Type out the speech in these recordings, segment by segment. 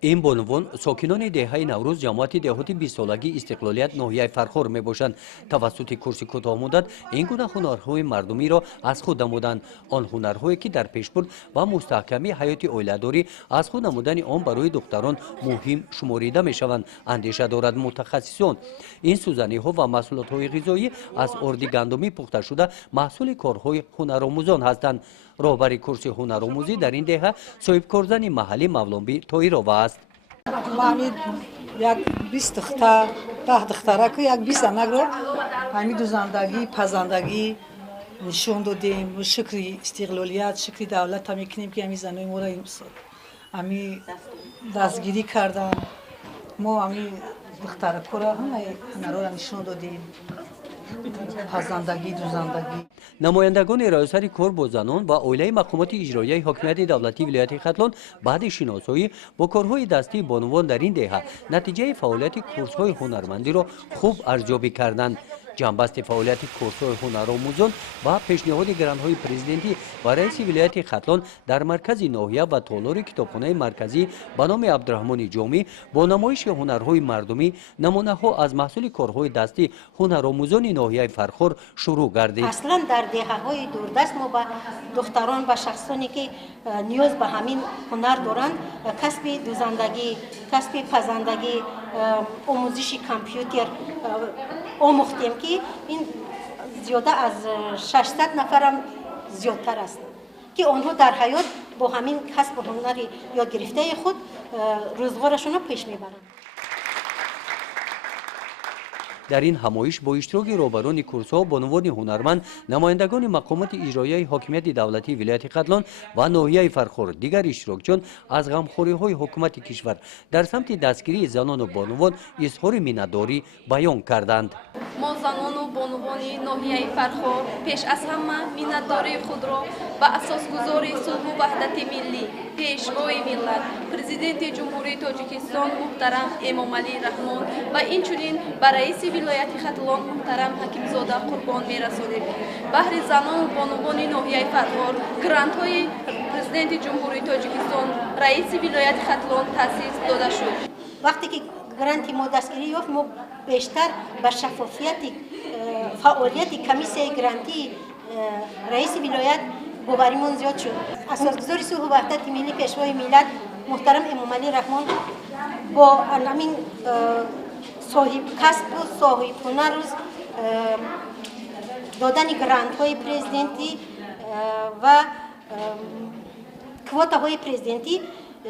این بانوان ساکنان دهه نوروز جماعت دهاتی 20 سالگی استقلالیت ناحیه فرخار میباشند. توسط کورس کوتاه مدت این گونه هنرهای مردمی را از خود نمودند. آن هنرهایی که در پیشبرد و مستحکمی حیات عائله‌داری از خود نمودن آن برای دختران مهم شماریده میشوند. اندیشه دارد متخصصان این سوزنی ها و محصولات های غذایی از آرد گندمی پخته شده محصول کارهای هنرآموزان هستند. راهبر کورس هنرآموزی در این دهه صاحب کارزن محلی مولانبی طاهرова است. همین یک 20 دختر 10 دختره که یک 20 زنگ رو همین دوزندگی پزندگی نشون دادیم. شکر استقلالیت شکر دولت هم میکنیم که همین زنای ما را این همین دستگیری کردن. ما همین دختر کورا همه هنرها را نشون دادیم. پزندگی دوزندگی. نمایندگان رئیسر کار با زنان و عائله مقامات اجرایی حاکمیت دولتی ولایت ختلان بعد شناسایی با کارهای دستی بانوان در این دهه نتیجه فعالیت کورس‌های هنرمندی را خوب ارزیابی کردند. جنبست فعالیت کورس‌های هنرآموزان و پیشنهاد گران‌های پرزیدنتی و رئیس ولایت ختلان در مرکز ناحیه و تالار کتابخانه مرکزی به نام عبدالرحمن جامی با نمایش هنرهای مردمی نمونه‌ها از محصول کارهای دستی هنرآموزان ناحیه فرخار شروع گردید. اصلا در دهه‌های دوردست ما با دختران و شخصانی که نیاز به همین هنر دارند کسب دوزندگی، کسب پزندگی، آموزش کامپیوتر آموختیم که این زیاده از 600 نفرم زیادتر است که آنها در حیات با همین کسب هنر یا گرفته خود روزگارشون رو پیش میبرند. در این همایش با اشتراک رهبران کورس‌ها، بانوان هنرمند، نمایندگان مقامات اجرایی حاکمیت دولتی ولایت ختلان و ناحیه فرخار دیگر اشتراکچیان از غمخوری‌های حکومت کشور در سمت دستگیری زنان و بانوان اظهار مینتداری بیان کردند. ما زنان و بانوان ناحیه فرخار پیش از همه مینتداری خود را به اساسگذاری صلح و وحدت ملی، پیشوای ملت، پرزیدنت جمهوری تاجیکستان محترم امامعلی رحمان و اینچنین به رئیس ولایت ختلان محترم حکیمزاده قربان می‌رسانیم. بهر زنان و بانوان ناحیه فرخار گرانت‌های پرزیدنت جمهوری تاجیکستان رئیس ولایت ختلان تأسیس داده شد. وقتی که گرانت ما دستگیری یافت ما بیشتر به شفافیت فعالیت کمیسیون گرانتی رئیس ولایت باوریمون زیاد شد. اساسگذار صلح و وحدت ملی پیشوای ملت محترم امامعلی رحمان با همین صاحب کسب و صاحب هنر دادن گرانت های پرزیدنتی و کوتا های پرزیدنتی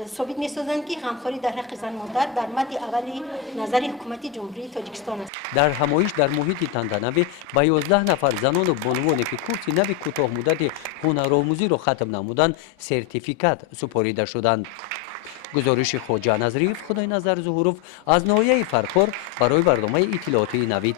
ثابت می‌سازند که غمخواری در حق زن مادر در مد اولی نظر حکومت جمهوری تاجیکستان است. در همایش در محیط تنتنوی به 11 نفر زنان و بانوانی که کورس نو کوتاه مدت هنرآموزی را ختم نمودند سرتیفیکات سپاریده شدند. گزارش خواجه نظریف خدای نظر ظهوروف از ناحیه فرخار برای برنامه اطلاعاتی نوید.